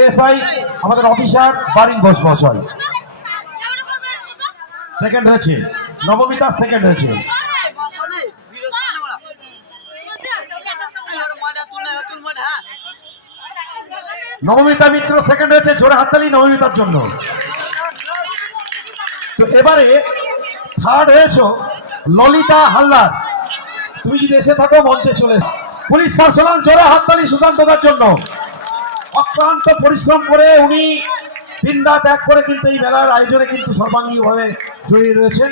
SI আমাদের officer Barin Ghosh মহাশয়। Second হয়েছে নবমিতা, সেকেন্ড হয়েছে। নবমিতা মিত্র সেকেন্ড হয়েছে, জোরে হাততালি নবমিতার জন্য। তো এবারে থার্ড হয়েছে ললিতা হালদার। তুমি যদি এসে থাকো মঞ্চে চলে। পুলিশ পার্সোনাল, জোরে হাততালি সুশান্তদার জন্য। অক্লান্ত পরিশ্রম করে উনি দিন রাত এক করে কিন্তু এই মেলার আয়োজনে কিন্তু সর্বাঙ্গীভাবে জড়িয়ে রয়েছেন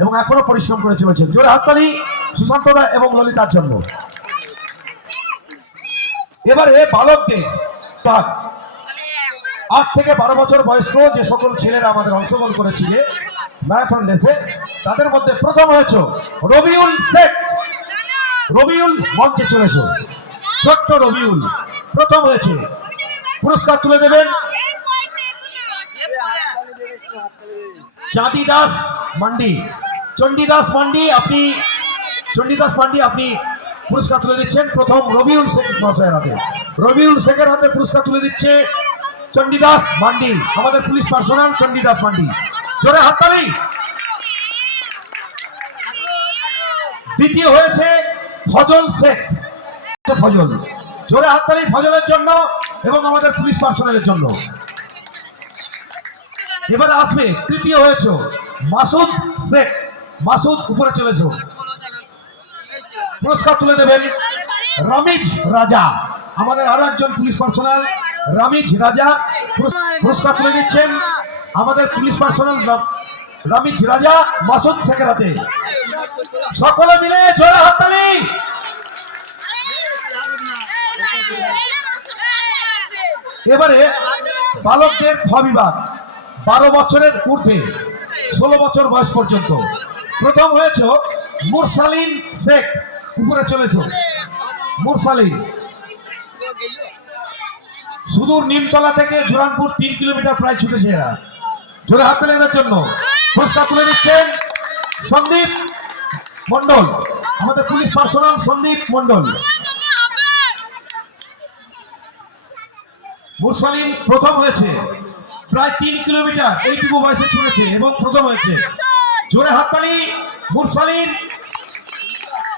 এবং এখনো পরিশ্রম করে চলেছেন। জোরে হাততালি সুশান্তদা এবং ললিতার জন্য। এবারে বালকদের 8 থেকে 12 বছর বয়স্ক যে সকল ছেলেরা আমাদের অংশগ্রহণ করেছিল ম্যারাথন রেসে, তাদের মধ্যে প্রথম হয়েছে রবিউল শেখ। রবিউল মঞ্চে চলেছে, ছোট্ট রবিউল প্রথম হয়েছে। পুরস্কার তুলে দেবেন চাঁদিদাস মান্ডি। চণ্ডীদাস মান্ডি আপনি, চণ্ডীদাস মান্ডি আপনি পুরস্কার তুলে দিচ্ছেন প্রথম রবিউল শেখ মহাশয়ের হাতে। রবিউল শেখের হাতে পুরস্কার তুলে দিচ্ছে চণ্ডীদাস মান্ডি, আমাদের পুলিশ পার্সোনাল চণ্ডীদাস মান্ডি। জোরে হাততালি। দ্বিতীয় হয়েছে ফজল শেখ। ফজল, জোরে হাততালি ফজলের জন্য এবং আমাদের পুলিশ পার্সোনালের জন্য। এবারে আসবে তৃতীয় হয়েছে মাসুদ শেখ। মাসুদ উপরে চলেছে, পুরস্কার তুলে দেবেন রামিজ রাজা, আমাদের আরো একজন পুলিশ পার্সোনাল রামিজ রাজা। পুরস্কার তুলে দিচ্ছেন আমাদের পুলিশ পার্সোনাল রামিজ রাজা মাসুদ শেখের হাতে। সকলে মিলে জোরে হাততালি। এবারে বালকদের খ বিভাগ 12 বছরের ঊর্ধ্বে 16 বছর বয়স পর্যন্ত। প্রথম হয়েছে মুরসালিন শেখ, উপরে চলেছে মুরসালিন। সুদূর নিমতলা থেকে জোরানপুর 3 কিলোমিটার প্রায় ছুটেছে এরা। জোরে হাততালি এদের জন্য। পুরস্কার তুলে দিচ্ছেন সন্দীপ মন্ডল, আমাদের পুলিশ পার্সোনাল সন্দীপ মন্ডল। মুরসালিন প্রথম হয়েছে, প্রায় 3 কিলোমিটার এইটুকু বয়সে ছুটেছে এবং প্রথম হয়েছে। জোরে হাততালি মুরসালিন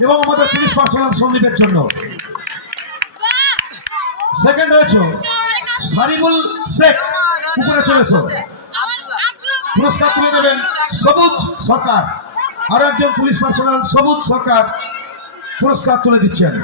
এবং আমাদের পুলিশ পার্সোনাল সন্দীপের জন্য। সেকেন্ড হয়েছে সারিবুল শেখ, উপরে চলেছে। পুরস্কার তুলে দেবেন সবুজ সরকার, আরো একজন পুলিশ পার্সোনাল সবুজ সরকার পুরস্কার তুলে দিচ্ছেন।